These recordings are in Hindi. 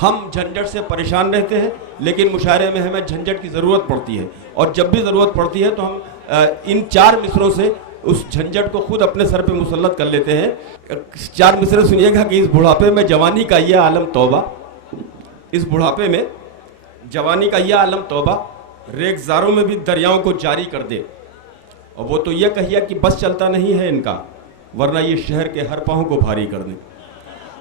हम झंझट से परेशान रहते हैं, लेकिन मुशायरे में हमें झंझट की ज़रूरत पड़ती है, और जब भी ज़रूरत पड़ती है तो हम इन 4 मिसरों से उस झंझट को खुद अपने सर पे मुसल्लत कर लेते हैं। 4 मिसरे सुनिएगा कि इस बुढ़ापे में जवानी का यह आलम तौबा, इस बुढ़ापे में जवानी का यह आलम तौबा, रेगजारों में भी दरियाओं को जारी कर दे। और वो तो ये कहिए कि बस चलता नहीं है इनका, वरना ये शहर के हर पाँव को भारी कर दें।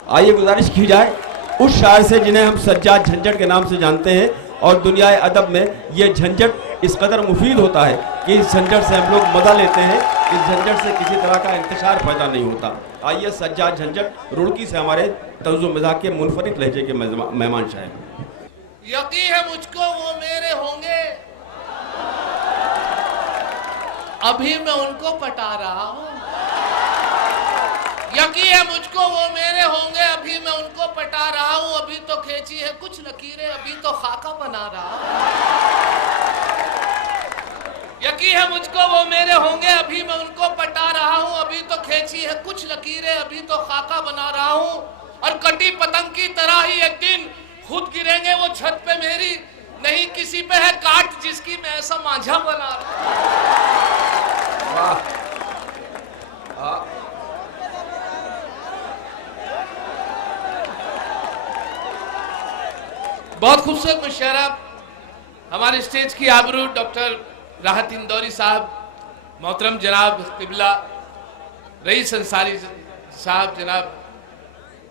आइए गुजारिश की जाए उस शायर से जिन्हें हम सज्जाद झंझट के नाम से जानते हैं, और दुनिया अदब में ये झंझट इस कदर मुफीद होता है कि इस झंझट से हम लोग मज़ा लेते हैं, इस झंझट से किसी तरह का इंतशार पैदा नहीं होता। आइए सज्जाद झंझट रुड़की से हमारे तर्ज़ो मिज़ाज के मुनफरिद लहजे के मेहमान शायर। यकीन है मुझको वो मेरे होंगे, अभी मैं उनको पटा रहा हूँ। यकीन है मुझको वो मेरे होंगे, अभी मैं उनको पटा रहा हूँ। अभी तो खींची है कुछ लकीरें, अभी तो खाका बना रहा हूँ। यकीन है मुझको वो मेरे होंगे, अभी मैं उनको पटा रहा हूँ। अभी तो खींची है कुछ लकीरें, अभी तो खाका बना रहा हूँ। और कटी पतंग की तरह ही एक दिन खुद गिरेंगे वो छत पे मेरी, नहीं किसी पे है काट जिसकी मैं ऐसा मांझा बना रहा हूँ। बहुत खूबसूरत मुशायरा। हमारे स्टेज की आबरू डॉक्टर राहत इंदौरी साहब, मोहतरम जनाब किबला रईस अंसारी साहब, जनाब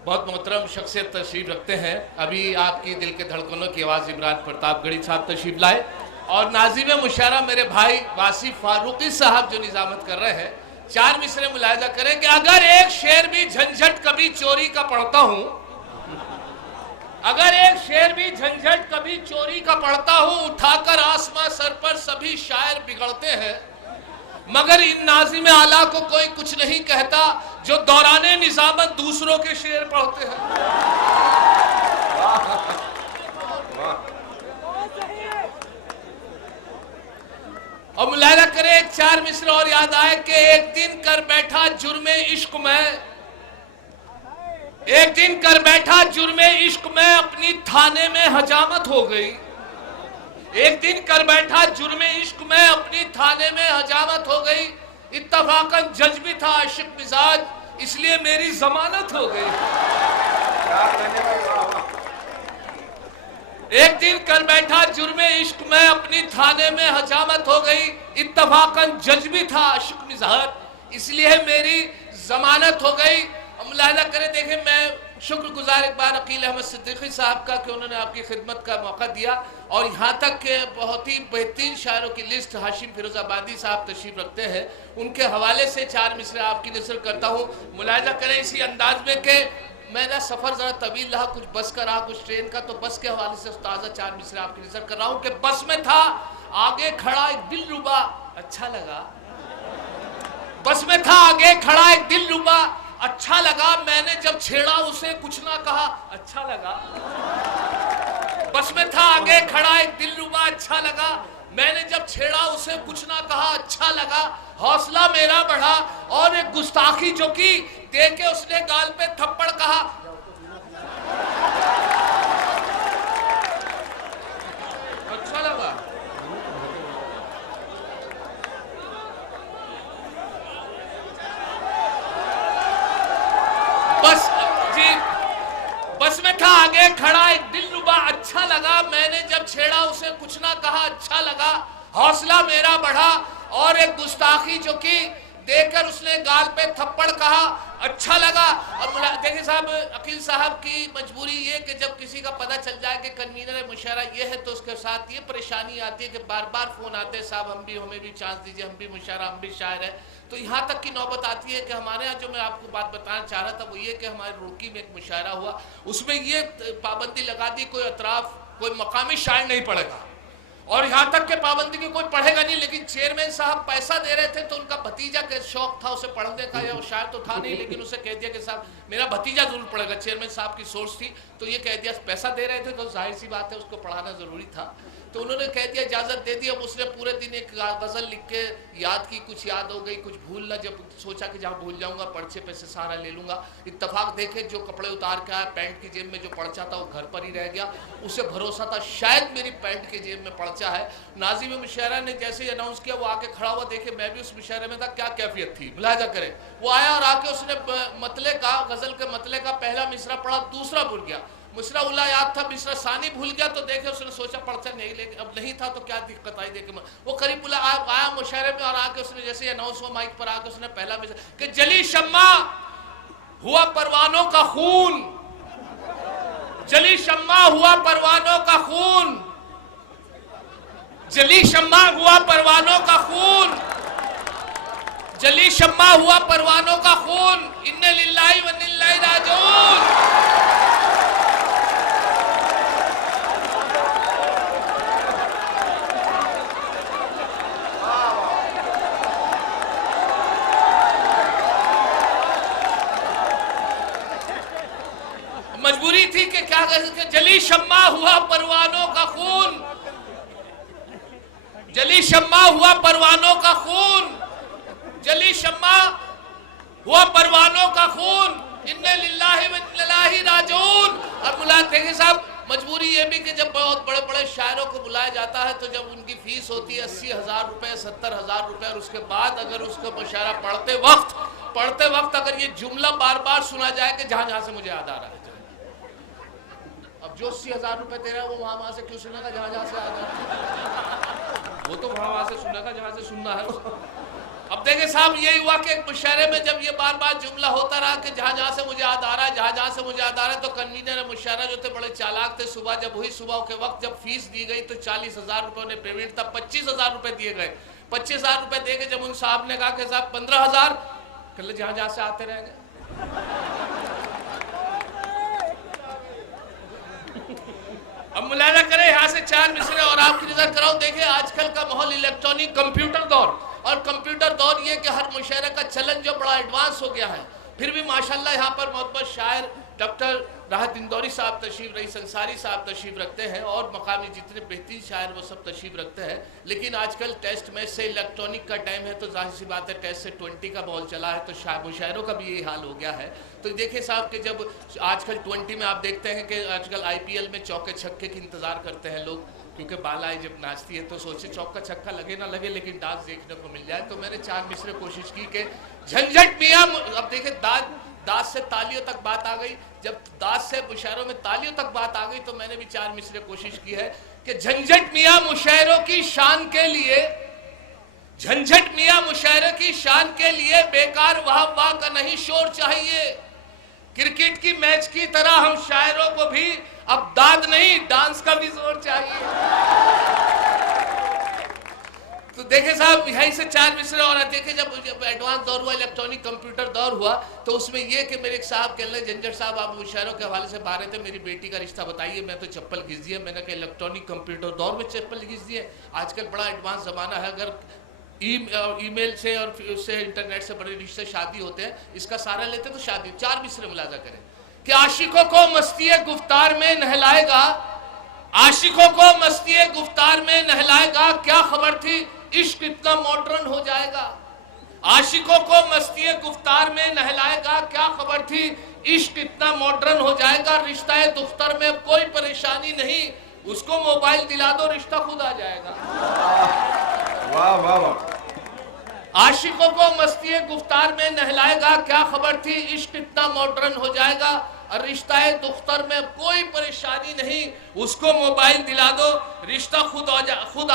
बहुत मोहतरम शख्सियत तशरीफ रखते हैं। अभी आपकी दिल के धड़कनों की आवाज़ इमरान प्रतापगढ़ी साहब तशरीफ लाए, और नाज़िम मुशायरा मेरे भाई वासिफ फारूकी साहब जो निज़ामत कर रहे हैं। 4 मिसरे मुलाहिजा करें कि अगर एक शेर भी झंझट कभी चोरी का पढ़ता हूँ, अगर एक शेर भी झंझट कभी चोरी का पढ़ता हूँ, उठाकर आसमां सर पर सभी शायर बिगड़ते हैं, मगर इन नाज़िम आला को कोई कुछ नहीं कहता जो दौराने निजामत दूसरों के शेर पढ़ते हैं। और मुलाहिजा करें, एक 4 मिसरे और याद आए कि एक दिन कर बैठा जुर्मे इश्क में, एक दिन कर बैठा जुर्मे इश्क में, अपनी थाने में हजामत हो गई। एक दिन कर बैठा जुर्मे इश्क में, अपनी थाने में हजामत हो गई। इत्तफाकन जज भी था आशिक मिजाज, इसलिए मेरी जमानत हो गई। एक दिन कर बैठा जुर्मे इश्क में, अपनी थाने में हजामत हो गई। इत्तफाकन जज भी था आशिक मिजाज, इसलिए मेरी जमानत हो गई। मुलाहिजा करें, देखें, मैं शुक्रगुजार एक बार अकील अहमद सिद्दीकी साहब का कि उन्होंने आपकी खिदमत का मौका दिया, और यहाँ तक के बहुत ही बेहतरीन शायरों की लिस्ट हाशिम फिरोजाबादी साहब तशरीफ रखते हैं, उनके हवाले से 4 मिसरे आपकी नज़र करता हूँ। मुलाहिजा करें इसी अंदाज में कि मेरा सफ़र ज़रा तवील रहा, कुछ बस का रहा, कुछ ट्रेन का, तो बस के हवाले से ताज़ा 4 मिसरे आपकी नज़र कर रहा हूँ कि बस में था आगे खड़ा एक दिलरुबा, अच्छा लगा। बस में था आगे खड़ा एक दिलरुबा, अच्छा लगा। मैंने जब छेड़ा उसे कुछ ना कहा, अच्छा लगा। बस में था आगे खड़ा एक दिलरुबा, अच्छा लगा। मैंने जब छेड़ा उसे कुछ ना कहा, अच्छा लगा। हौसला मेरा बढ़ा, और एक गुस्ताखी जो की दे के उसने गाल पे थप्पड़ कहा। अच्छा लगा। बस जी, बस में था आगे खड़ा एक दिलरुबा, अच्छा लगा। मैंने जब छेड़ा उसे कुछ ना कहा, अच्छा लगा। हौसला मेरा बढ़ा, और एक गुस्ताखी जो की देकर उसने गाल पे थप्पड़ कहा, अच्छा लगा। और देखिए साहब, अकील साहब की मजबूरी ये कि जब किसी का पता चल जाए कि कन्वीनर मुशायरा ये है, तो उसके साथ ये परेशानी आती है कि बार बार फ़ोन आते हैं, साहब हम भी, हमें भी चांस दीजिए, हम भी मुशायरा, हम भी शायर है। तो यहाँ तक की नौबत आती है कि हमारे यहाँ, जो मैं आपको बात बताना चाह रहा था वो ये कि हमारे रुड़की में एक मुशायरा हुआ, उसमें ये पाबंदी लगा दी कोई अतराफ, कोई मकामी शायर नहीं पड़ेगा। और यहाँ तक के पाबंदी की कोई पढ़ेगा नहीं, लेकिन चेयरमैन साहब पैसा दे रहे थे तो उनका भतीजा के शौक था उसे पढ़ने का, या वो शायद तो था नहीं, लेकिन उसे कह दिया कि साहब मेरा भतीजा जरूर पढ़ेगा। चेयरमैन साहब की सोच थी तो ये कह दिया, पैसा दे रहे थे तो जाहिर सी बात है उसको पढ़ाना जरूरी था, तो उन्होंने कह दिया, इजाजत दे दी। अब उसने पूरे दिन एक गजल लिख के याद की, कुछ याद हो गई कुछ भूल ना, जब सोचा कि जहाँ भूल जाऊंगा पर्चे पे से सहारा ले लूंगा, इत्तेफाक देखे जो कपड़े उतार के आया पैंट की जेब में जो पर्चा था वो घर पर ही रह गया। उसे भरोसा था शायद मेरी पैंट की जेब में पर्चा है। नाज़िम मुशैरा ने जैसे ही अनाउंस किया वो आके खड़ा हुआ, देखे मैं भी उस मुशैरे में था, क्या कैफियत थी मुलाहिजा करे। वो आया और आके उसने मतले का, गजल के मतले का पहला मिसरा पढ़ा, दूसरा भूल गया, मिसरा उला याद था, मिसरा सानी भूल गया, तो देखे उसने सोचा पर्चा नहीं, लेकिन अब नहीं था तो क्या दिक्कत आई। देखे वो करीब उला आया मुशायरे में और आके उसने जैसे ही अनाउंस हुआ माइक पर आके उसने पहला मिसरा कि जली शम्मा हुआ परवानों का खून, जली शम्मा हुआ परवानों का खून, जली शम्मा हुआ परवानों का खून, जली शम्मा हुआ परवानों का खून, इन्ना लिल्लाहि व इन्ना इलैहि राजिऊन। मजबूरी थी कि क्या कहते, जली शम्मा हुआ परवानों का खून, जली शम्मा हुआ परवानों का खून, जली शम्मा हुआ परवानों का खून, इन्ना लिल्लाहि व इन्ना इलैहि राजिऊन। अब मुला देखे साहब, मजबूरी ये भी कि जब बहुत बड़े बड़े शायरों को बुलाया जाता है तो जब उनकी फीस होती है 80,000 रुपए 70,000 रुपए, और उसके बाद अगर उसको मुशायरा पढ़ते वक्त अगर ये जुमला बार बार सुना जाए कि जहां जहां से मुझे याद आ रहा है, अब जो 80,000 रुपए दे रहा है वो वहां से क्यों सुनेगा जहां जहां से याद आ रहा है, वो तो वहां से सुनेगा जहां से सुनना है। अब देखे साहब यही हुआ कि एक मुशायरे में जब ये बार बार जुमला होता रहा कि जहां जहां से मुझे याद आ रहा है, जहां जहां से मुझे याद आ रहा है, तो कन्वीनर मुशायरा जो थे बड़े चालाक थे। सुबह जब हुई, सुबह के वक्त जब फीस दी गई तो 40,000 रुपए उन्हें पेमेंट था, 25,000 रुपए दिए गए। 25,000 रुपए दे के जब उन साहब ने कहा कि साहब 15,000, कल जहां जहां से आते रहेंगे। अब मुलायजा करें यहाँ से 4 मिसरे और आपकी नजर कराऊं। देखिए आजकल का माहौल इलेक्ट्रॉनिक कंप्यूटर दौर, और कंप्यूटर दौर ये कि हर मुशायरे का चलन जो बड़ा एडवांस हो गया है, फिर भी माशाल्लाह यहाँ पर मोहब्बत शायर डॉक्टर राहत इंदौरी साहब तशरीफ, रईस अंसारी साहब तशरीफ रखते हैं, और मकामी जितने बेहतरीन शायर वो सब तशरीफ रखते हैं। लेकिन आजकल टेस्ट मैच से इलेक्ट्रॉनिक का टाइम है तो जाहिर सी बात है टेस्ट से 20 का बॉल चला है, तो मुशायरों का भी यही हाल हो गया है। तो देखिए साहब कि जब आजकल 20 में आप देखते हैं कि आजकल IPL में चौके छक्के की इंतज़ार करते हैं लोग, क्योंकि बालाई जब नाचती है तो सोचे चौका छक्का लगे ना लगे लेकिन डांस देखने को मिल जाए। तो मैंने 4 मिसरे कोशिश की कि झंझट मियाँ, अब देखिए दाद से तालियों तक बात आ गई, जब दाद से मुशायरों में तालियों तक बात आ गई तो मैंने भी 4 मिसरे कोशिश की है कि झंझट मियाँ मुशायरों की शान के लिए, झंझट मियाँ मुशायरे की शान के लिए बेकार वाह वाह का नहीं शोर चाहिए। क्रिकेट की मैच की तरह हम शायरों को भी अब दाद नहीं डांस का भी जोर चाहिए। तो देखे साहब यहीं से 4 मिसरे और देखे जब एडवांस दौर हुआ, इलेक्ट्रॉनिक कंप्यूटर दौर हुआ, तो उसमें यह कि मेरे एक साहब कह रहे झंझट साहब आप मुशायरों के हवाले से बात रहे थे, मेरी बेटी का रिश्ता बताइए, मैं तो चप्पल घिस दी है। मैंने कहा इलेक्ट्रॉनिक कंप्यूटर दौर में चप्पल घिस दी है, आजकल बड़ा एडवांस जमाना है, अगर ईमेल से और उससे इंटरनेट से बड़े रिश्ते शादी होते हैं, इसका सारा लेते तो शादी। 4 मिसरे मुलाजा करें कि आशिकों को मस्ती गुफ्तार में नहलाएगा, आशिकों को मस्ती गुफ्तार में नहलाएगा, क्या खबर थी इश्क इतना मॉडर्न हो जाएगा। आशिकों को मस्ती गुफ्तार में नहलाएगा, क्या खबर थी इश्क इतना मॉडर्न हो जाएगा। रिश्ता दुख्तर में कोई परेशानी नहीं, उसको मोबाइल दिला दो रिश्ता खुद आ जाएगा। वाह वाह वाह। आशिकों को मस्ती गुफ्तार में नहलाएगा, क्या खबर थी इश्क इतना मॉडर्न हो जाएगा। और रिश्ता दुख्तर में कोई परेशानी नहीं, उसको मोबाइल दिला दो रिश्ता खुद आ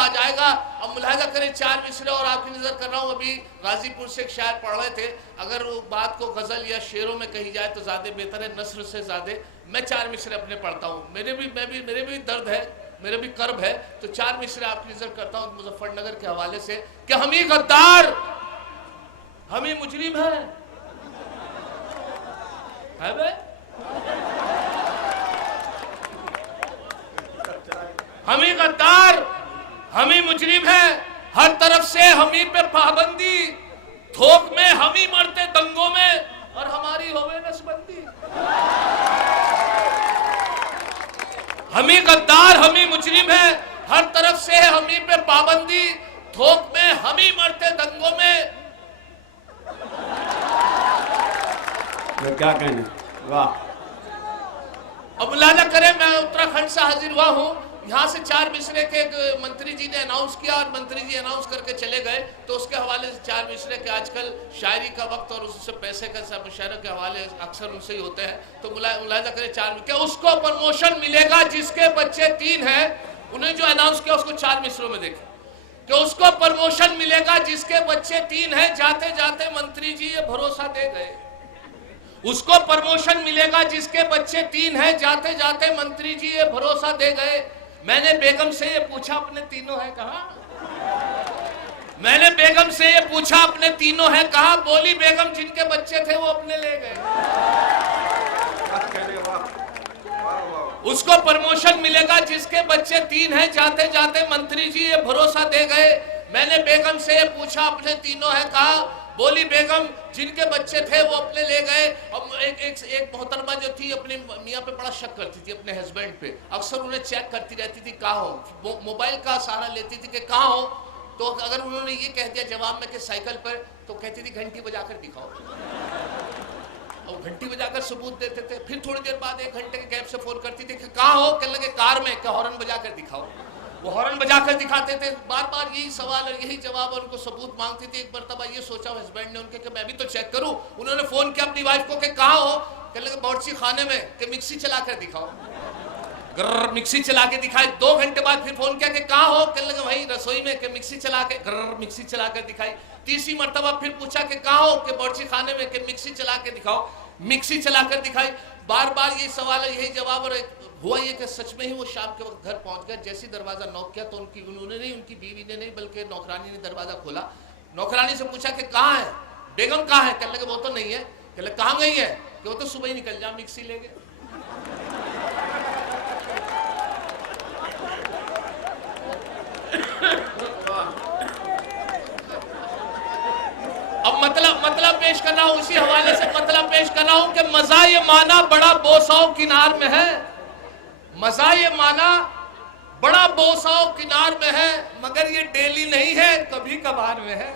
जाएगा। अब मुलाहिजा करें 4 मिसरे और आपकी नजर कर रहा हूँ, अभी गाजीपुर से एक शायर पढ़ रहे थे, अगर वो बात को गजल या शेरों में कही जाए तो ज्यादा बेहतर है, नस्र से ज्यादा। मैं 4 मिसरे अपने पढ़ता हूँ, मेरे भी दर्द है, मेरे भी कर्ब है, तो 4 मिसरे आपकी नजर करता हूँ मुजफ्फरनगर के हवाले से कि हम ही गद्दार, हम ही मुजरिम है बे? हम ही गद्दार, हम ही मुजरिम हैं, हर तरफ से हम ही पे पाबंदी, थोक में हम ही मरते दंगों में और हमारी होवे नसबंदी। हम ही गद्दार, हम ही मुजरिम हैं, हर तरफ से हम ही पे पाबंदी, थोक में हम ही मरते दंगों में। तो क्या कहने, वाह। अब मुलाजा करें, मैं उत्तराखंड से हाजिर हुआ हूँ। यहाँ से 4 मिसरे के एक मंत्री जी ने अनाउंस किया और मंत्री जी अनाउंस करके चले गए, तो उसके हवाले से 4 मिसरे के आजकल शायरी का वक्त और उससे पैसे का सब मुशायरे के हवाले अक्सर उनसे ही होते हैं। तो मुलाजा करें 4 क्या उसको प्रमोशन मिलेगा जिसके बच्चे 3 हैं, उन्हें जो अनाउंस किया उसको 4 मिसरों में देखें कि उसको प्रमोशन मिलेगा जिसके बच्चे 3 हैं। जाते जाते मंत्री जी ये भरोसा दे गए। उसको प्रमोशन मिलेगा जिसके बच्चे 3 हैं। जाते जाते मंत्री जी ये भरोसा दे गए। मैंने बेगम से ये पूछा अपने तीनों हैं कहाँ? मैंने बेगम से ये पूछा अपने तीनों हैं कहाँ? बोली बेगम जिनके बच्चे थे वो अपने ले गए। उसको प्रमोशन मिलेगा जिसके बच्चे 3 हैं। जाते जाते मंत्री जी ये भरोसा दे गए। मैंने बेगम से ये पूछा अपने तीनों हैं कहाँ? बोली बेगम जिनके बच्चे थे वो अपने ले गए। और एक मोहतरमा जो थी अपनी मियाँ पे बड़ा शक करती थी, अपने हस्बैंड पे। अक्सर उन्हें चेक करती रहती थी कहाँ हो, मोबाइल का सहारा लेती थी कि कहाँ हो। तो अगर उन्होंने ये कह दिया जवाब में कि साइकिल पर, तो कहती थी घंटी बजाकर दिखाओ। और घंटी बजाकर सबूत देते थे। फिर थोड़ी देर बाद 1 घंटे के गैप से फोन करती थी कि कहाँ हो, कहने लगे कार में, क्या हॉर्न बजाकर दिखाओ। वो हॉर्न बजाकर दिखाते थे। बार बार यही सवाल और यही जवाब और उनको सबूत मांगती थी। एक मरतबा ये सोचा हस्बैंड ने उनके कि मैं भी तो चेक करूं। उन्होंने फोन किया अपनी वाइफ को कि कहाँ हो, कहने लगे बावर्ची खाने में, कि मिक्सी चलाकर दिखाओ। गर्र मिक्सी चला के दिखाई। 2 घंटे बाद फिर फोन किया कि कहाँ हो, कहने लगे वहीं रसोई में, कि मिक्सी चला के, गर्र मिक्सी चला कर दिखाई। तीसरी मरतबा फिर पूछा कि कहाँ हो, कि बावर्ची खाने में, कि मिक्सी चला के दिखाओ। मिक्सी चला कर दिखाई। बार बार यही सवाल है यही जवाब। और हुआ ये कि सच में ही वो शाम के वक्त घर पहुंच गए। जैसे दरवाजा नॉक किया तो उन्होंने नहीं, उनकी बीवी ने नहीं, बल्कि नौकरानी ने दरवाजा खोला। नौकरानी से पूछा कि कहाँ है बेगम, कहाँ है? कहने लगे वो तो नहीं है। कहने लगे कहाँ गई है? कि वो तो सुबह ही निकल जा, मिक्सी ले गए। अब मतलब पेश कर रहा हूं, उसी हवाले से मतलब पेश कर रहा हूं कि मजा ये माना बड़ा बोसाओ किनार में है। मजा ये माना बड़ा बोसाओ किनार में है, मगर ये डेली नहीं है, कभी कभार में है।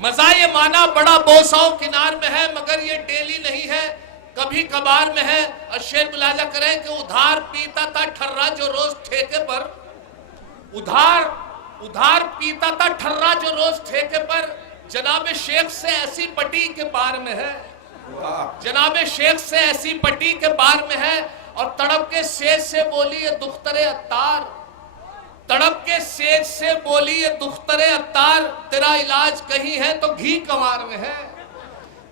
मजा ये माना बड़ा बोसाओ किनार में है, मगर ये डेली नहीं है, कभी कभार में है। और शेर मुलाजा करें कि उधार पीता था ठर्रा जो रोज ठेके पर, उधार पीता था ठर्रा जो रोज ठेके पर, जनाबे शेख से ऐसी पटी के बार में है। जनाबे शेख से ऐसी पटी के बार में है। और तड़प के सेज से बोली ये दुख्तरे अत्तार, तड़प के सेज से बोली ये दुख्तरे अत्तार, तेरा इलाज कहीं है तो घी कवार में है।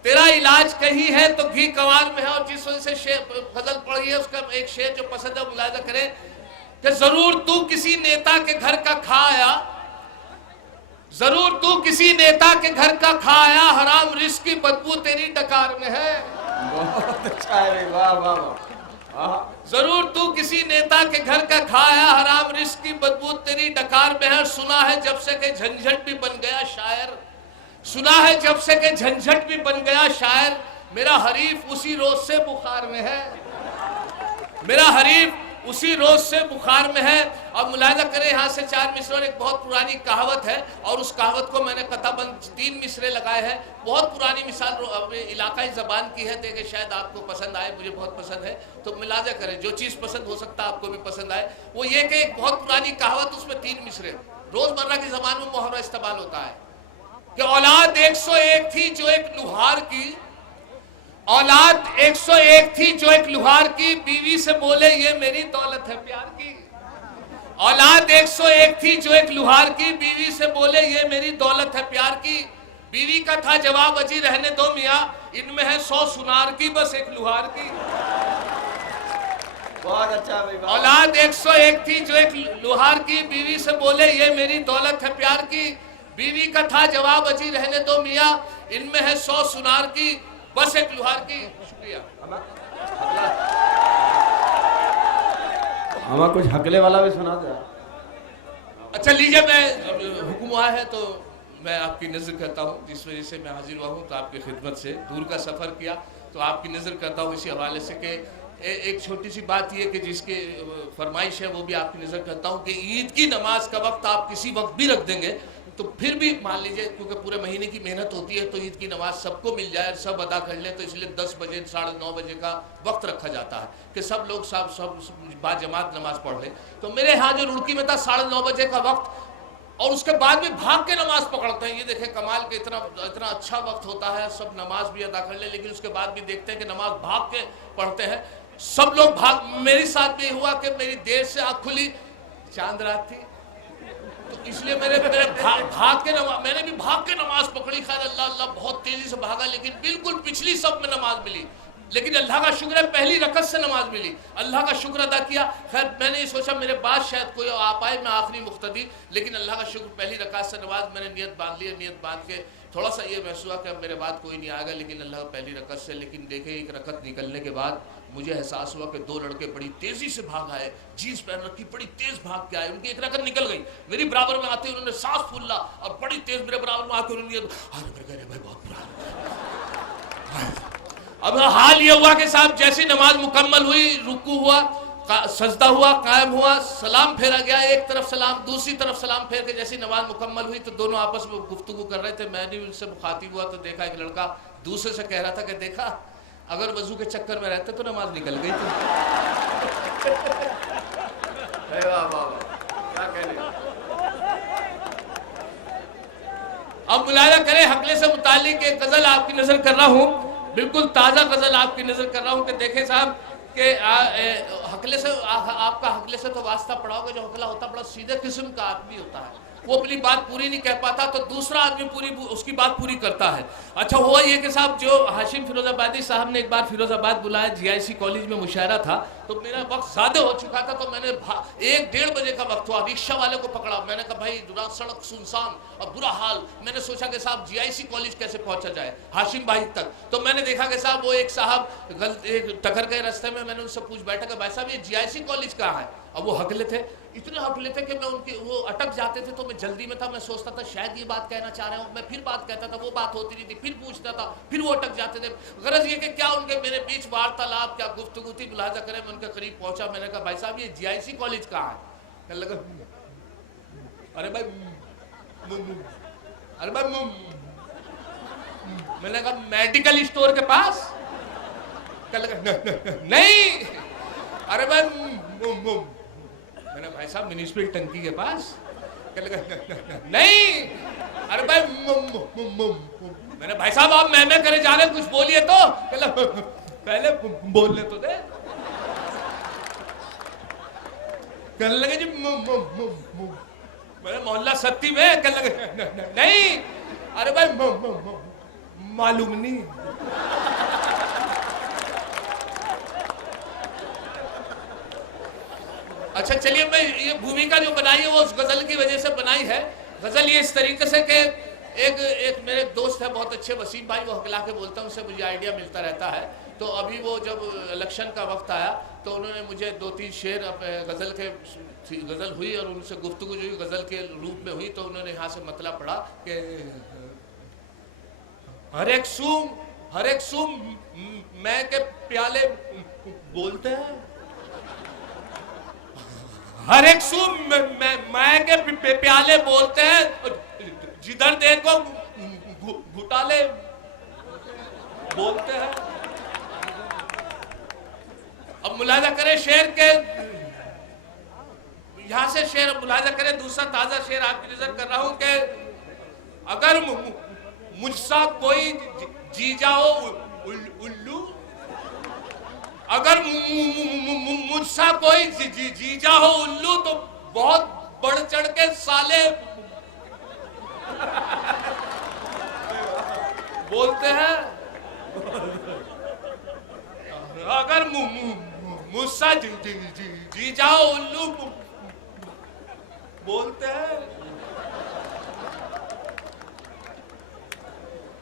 तेरा इलाज कहीं है तो घी कवार में है। और जिस वजह से शेर गजल पढ़ी है उसका एक शेर जो पसंद है मुलाजा करें कि जरूर तू किसी नेता के घर का खा आया, जरूर तू किसी नेता के घर का खा आया, हराम रिस्क की बदबू तेरी डकार में है। बहुत अच्छा है, वाह वाह वाह। जरूर तू किसी नेता के घर का खाया, हराम रिस्क की बदबू तेरी डकार में है। सुना है जब से के झंझट भी बन गया शायर, सुना है जब से के झंझट भी बन गया शायर, मेरा हरीफ उसी रोज से बुखार में है, मेरा हरीफ उसी रोज से बुखार में है। अब मुलाजा करें यहाँ से 4 मिसरों, एक बहुत पुरानी कहावत है और उस कहावत को मैंने कताबंद 3 मिसरे लगाए हैं। बहुत पुरानी मिसाल इलाकाई ज़बान की है, देखे शायद आपको पसंद आए, मुझे बहुत पसंद है। तो मुलाजा करें, जो चीज़ पसंद हो सकता है आपको भी पसंद आए। वो ये कि एक बहुत पुरानी कहावत, उसमें 3 मिसरे, रोज़मर्रा की ज़बान में मुहावरा इस्तेमाल होता है कि औलाद 101 थी जो एक लुहार की, औलाद 101 थी जो एक लुहार की, बीवी से बोले ये मेरी दौलत है प्यार की। औलाद 101 थी जो एक लुहार की, बीवी से बोले ये मेरी दौलत है प्यार की। बीवी का था जवाब अजी रहने दो मियाँ, इनमें है 100 सुनार की बस एक लुहार की। बहुत अच्छा भाई। औलाद 101 थी जो एक लुहार की, बीवी से बोले ये मेरी दौलत है प्यार की। बीवी का था जवाब अजी रहने दो मियाँ, इनमें है 100 सुनार की बस एक लुहार की। शुक्रिया। हमारा कुछ हकले वाला भी सुना दे। अच्छा लीजिए, मैं हुक्म आया है तो मैं आपकी नज़र करता हूँ, जिस वजह से मैं हाजिर हुआ हूँ तो आपकी खिदमत से दूर का सफ़र किया तो आपकी नज़र करता हूँ इसी हवाले से कि एक छोटी सी बात ये कि जिसके फरमाइश है वो भी आपकी नज़र करता हूँ कि ईद की नमाज का वक्त आप किसी वक्त भी रख देंगे तो फिर भी मान लीजिए, क्योंकि पूरे महीने की मेहनत होती है तो ईद की नमाज सबको मिल जाए, सब अदा कर लें, तो इसलिए 10 बजे 9:30 बजे का वक्त रखा जाता है कि सब लोग सब बाजमात नमाज पढ़ लें। तो मेरे यहाँ जो रुड़की में था 9:30 बजे का वक्त, और उसके बाद भी भाग के नमाज पकड़ते हैं। ये देखें कमाल के, इतना अच्छा वक्त होता है, सब नमाज भी अदा कर ले, लेकिन उसके बाद भी देखते हैं कि नमाज भाग के पढ़ते हैं सब लोग भाग। मेरे साथ भी हुआ कि मेरी देर से आँख खुली, चांद रात थी, तो इसलिए मैंने भी भाग के नमाज पकड़ी। खैर अल्लाह अल्लाह बहुत तेजी से भागा, लेकिन बिल्कुल पिछली सब में नमाज मिली, लेकिन अल्लाह का शुक्र है पहली रकत से नमाज मिली, अल्लाह का शुक्र अदा किया। खैर मैंने ये सोचा मेरे बाद शायद कोई आ पाए, मैं आखिरी मुख्तदी, लेकिन अल्लाह का शुक्र पहली रकत से नमाज मैंने नियत बांध ली। नियत बांध के थोड़ा सा ये महसूस हुआ कि अब मेरे बाद कोई नहीं आएगा, लेकिन अल्लाह पहली रकत से। लेकिन देखे एक रकत निकलने के बाद मुझे एहसास हुआ कि 2 लड़के बड़ी तेजी से भाग आए, जीन्स पहन रखी, बड़ी तेज भाग के आए, उनकी एक रकत निकल गई। मेरी बराबर में आते उन्होंने सांस फूला और बड़ी तेज मेरे बराबर में आके उन्होंने भाई बहुत बुरा। अब हाल ये हुआ कि साहब जैसी नमाज मुकम्मल हुई, रुकू हुआ, सजदा हुआ, कायम हुआ, सलाम फेरा गया, एक तरफ सलाम दूसरी तरफ सलाम फेर के जैसी नमाज मुकम्मल हुई तो दोनों आपस में गुफ्तगू कर रहे थे। मैंने उनसे मुखातिब हुआ तो देखा एक लड़का दूसरे से कह रहा था कि देखा अगर वजू के चक्कर में रहते तो नमाज निकल गई थी। अब मुलाहिजा करें, हकले से मुतालिक एक गजल आपकी नजर कर रहा हूँ, बिल्कुल ताज़ा गजल आपकी नजर कर रहा हूँ कि देखें साहब कि हकले से आपका हकले से तो वास्ता पड़ा होगा। जो हकला होता बड़ा सीधे किस्म का आदमी होता है, वो अपनी बात पूरी नहीं कह पाता तो दूसरा आदमी उसकी बात पूरी करता है। अच्छा हुआ ये कि साहब जो हाशिम फिरोजाबादी साहब ने एक बार फिरोजाबाद बुलाया, GIC कॉलेज में मुशायरा था, तो मेरा वक्त ज़्यादा हो चुका था, तो मैंने 1-1:30 बजे का वक्त हुआ, रिक्शा वाले को पकड़ा। मैंने कहा भाई सड़क सुनसान और बुरा हाल, मैंने सोचा कि साहब GIC कॉलेज कैसे पहुंचा जाए हाशिम भाई तक। तो मैंने देखा कि साहब वो एक साहब एक टकर गए रास्ते में, मैंने उनसे पूछ बैठा कि भाई साहब ये GIC कॉलेज कहाँ है। अब वो हकले थे, इतने हकले थे कि मैं उनके वो अटक जाते थे, तो मैं जल्दी में था, मैं सोचता था शायद ये बात कहना चाह रहे हो, मैं फिर बात कहता था, वो बात होती नहीं थी, फिर पूछता था, फिर वो अटक जाते थे। गरज ये कि क्या उनके मेरे बीच वार्तालाप, क्या गुफ्तगू थी, मुलाजा करें। मैं उनके करीब पहुंचा, मैंने कहा भाई साहब ये GIC कॉलेज कहाँ है। कहने लगा अरे भाई मैंने कहा मेडिकल स्टोर के पास। कहने लगा नहीं, अरे भाई मैंने भाई साहब म्युनिसिपल टंकी के पास। कहने लगा नहीं, अरे भाई मैंने भाई साहब आप मैं करे जा रहे कुछ बोलिए तो। कहने लगा पहले बोलने तो दे। कहने लगे जी मैंने मोहल्ला सत्ती में। कहने लगे नहीं, अरे भाई मालूम नहीं। अच्छा चलिए, मैं ये भूमिका जो बनाई है वो उस गजल की वजह से बनाई है। गजल ये इस तरीके से कि एक मेरे दोस्त है बहुत अच्छे, वसीम भाई, वो हकला के बोलता है, उनसे मुझे आइडिया मिलता रहता है। तो अभी वो जब इलेक्शन का वक्त आया तो उन्होंने मुझे 2-3 शेर गजल हुई और उनसे गुफ्तगू जो गजल के रूप में हुई, तो उन्होंने यहाँ से मतलब पढ़ा कि हर एक सूम मैं के प्याले बोलते हैं, हर एक सूम मैं के प्याले बोलते हैं, जिधर देखो घुटाले बोलते हैं। अब मुलाजा करें शेर के, यहां से शेर मुलाजा करें, दूसरा ताजा शेर आपकी नजर कर रहा हूं कि अगर मुझसा कोई जी जाओ उल्लू, अगर मुझसा कोई जीजा हो उल्लू तो बहुत बढ़ चढ़ के साले बोलते हैं। अगर मुझसा जीजा हो उल्लू बोलते हैं।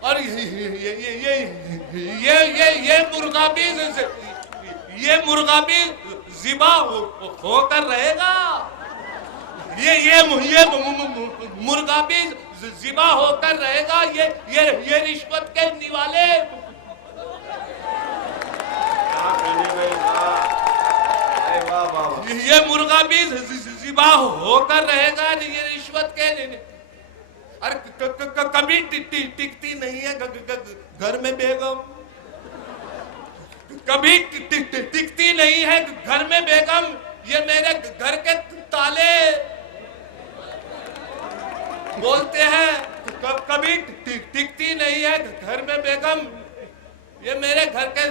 और ये मुर्गा भी जिबा होकर रहेगा, ये मुर्गा भी जिबा होकर रहेगा, ये रिश्वत के निवाले। ये मुर्गा भी जिबा होकर रहेगा, ये रिश्वत के। अरे कभी टिकती नहीं है घर में बेगम, कभी टिकती नहीं है घर में बेगम। ये मेरे घर के ताले बोलते हैं, कभी टिकती नहीं है घर में बेगम। ये मेरे घर के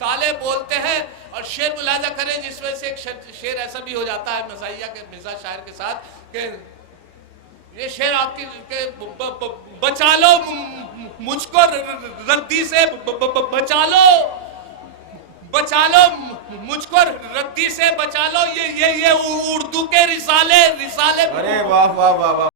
ताले बोलते हैं। और शेर मुलाजा करें जिसमें से एक शेर ऐसा भी हो जाता है मज़ाहिया के मिजाज शायर के साथ कि ये शेर आपकी बचा लो मुझको रद्दी से, बचा लो मुझको रद्दी से, बचा लो ये उर्दू के रिसाले। अरे वाह वाह वाह वाह।